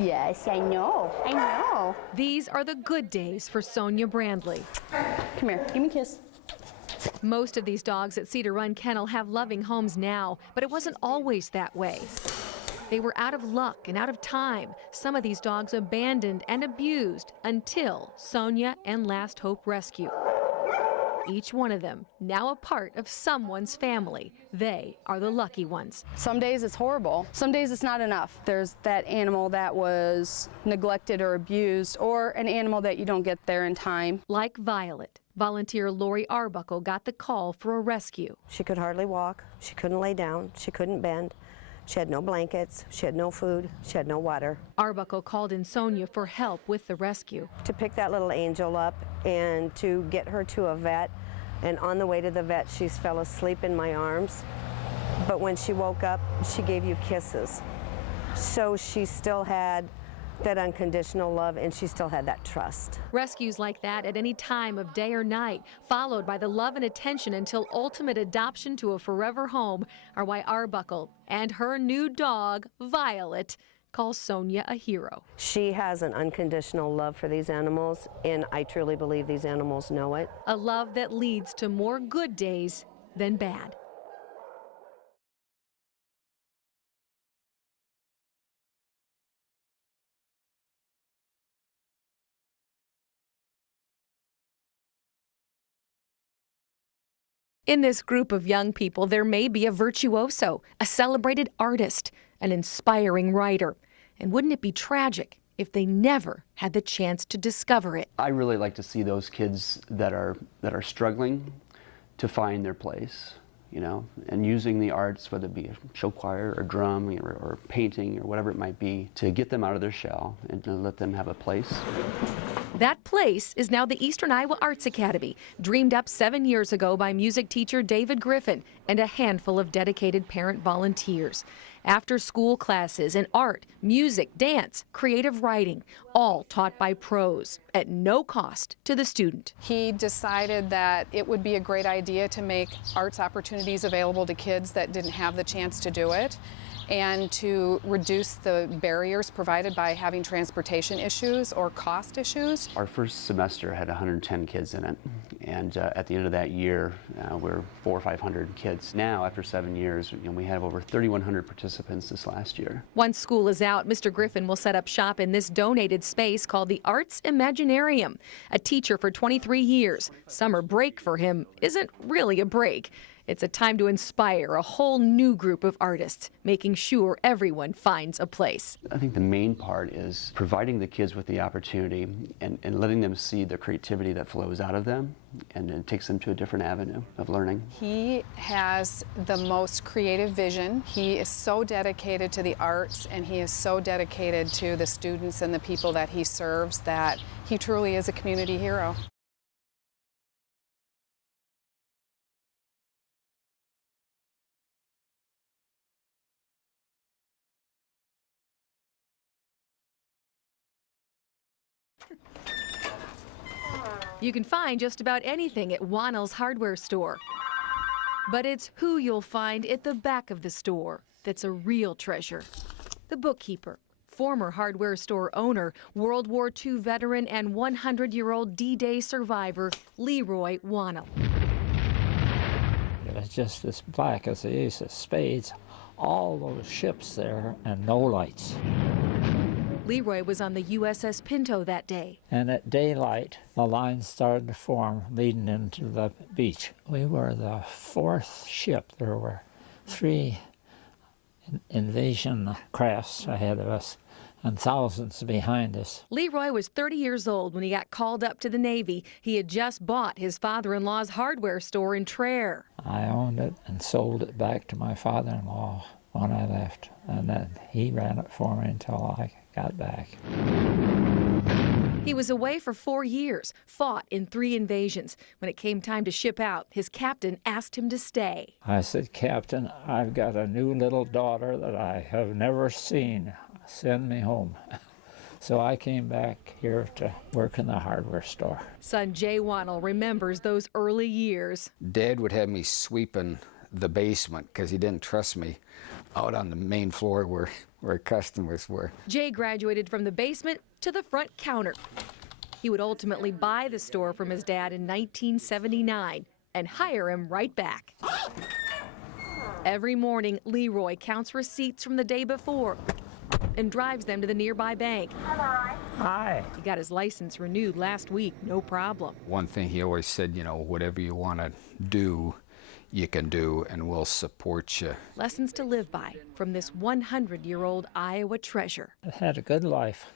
Yes, I know. I know. These are the good days for Sonia Brandley. Come here, give me a kiss. Most of these dogs at Cedar Run Kennel have loving homes now, but it wasn't always that way. They were out of luck and out of time. Some of these dogs abandoned and abused until Sonia and Last Hope Rescue. Each one of them now a part of someone's family. They are the lucky ones. Some days it's horrible. Some days it's not enough. There's that animal that was neglected or abused, or an animal that you don't get there in time. Like Violet, volunteer Lori Arbuckle got the call for a rescue. She could hardly walk. She couldn't lay down. She couldn't bend. She had no blankets. She had no food. She had no water. Arbuckle called in Sonia for help with the rescue. To pick that little angel up and to get her to a vet, and on the way to the vet, she fell asleep in my arms. But when she woke up, she gave you kisses. So she still had that unconditional love, and she still had that trust. Rescues like that at any time of day or night, followed by the love and attention until ultimate adoption to a forever home, are why Arbuckle and her new dog, Violet, calls Sonia a hero. She has an unconditional love for these animals, and I truly believe these animals know it. A love that leads to more good days than bad. In this group of young people, there may be a virtuoso, a celebrated artist, an inspiring writer. And wouldn't it be tragic if they never had the chance to discover it? I really like to see those kids that are struggling to find their place, you know, and using the arts, whether it be a show choir or drum or painting or whatever it might be, to get them out of their shell and to let them have a place. That place is now the Eastern Iowa Arts Academy, dreamed up 7 years ago by music teacher David Griffin and a handful of dedicated parent volunteers. After-school classes in art, music, dance, creative writing, all taught by pros at no cost to the student. He decided that it would be a great idea to make arts opportunities available to kids that didn't have the chance to do it, and to reduce the barriers provided by having transportation issues or cost issues. Our first semester had 110 kids in it, and at the end of that year, we're 400 or 500 kids. Now, after 7 years, we have over 3,100 participants this last year. Once school is out, Mr. Griffin will set up shop in this donated space called the Arts Imaginarium. A teacher for 23 years, summer break for him isn't really a break. It's a time to inspire a whole new group of artists, making sure everyone finds a place. I think the main part is providing the kids with the opportunity and letting them see the creativity that flows out of them, and it takes them to a different avenue of learning. He has the most creative vision. He is so dedicated to the arts, and he is so dedicated to the students and the people that he serves that he truly is a community hero. You can find just about anything at Wannell's hardware store. But it's who you'll find at the back of the store that's a real treasure. The bookkeeper, former hardware store owner, World War II veteran, and 100-year-old D-Day survivor, Leroy Wannell. It was just as black as the ace of spades, all those ships there, and no lights. Leroy was on the USS Pinto that day. And at daylight, the lines started to form leading into the beach. We were the fourth ship. There were 3 invasion crafts ahead of us and thousands behind us. Leroy was 30 years old when he got called up to the Navy. He had just bought his father-in-law's hardware store in Traer. I owned it and sold it back to my father-in-law when I left, and then he ran it for me until I got back. He was away for 4 years, fought in 3 invasions. When it came time to ship out, his captain asked him to stay. I said, "Captain, I've got a new little daughter that I have never seen. Send me home." So I came back here to work in the hardware store. Son Jay Wannell remembers those early years. Dad would have me sweeping the basement because he didn't trust me out on the main floor where customers were. Jay graduated from the basement to the front counter. He would ultimately buy the store from his dad in 1979 and hire him right back. Every morning, Leroy counts receipts from the day before and drives them to the nearby bank. Hi. He got his license renewed last week, no problem. One thing he always said, you know, whatever you want to do, you can do, and we'll support you. Lessons to live by from this 100-year-old Iowa treasure. I had a good life.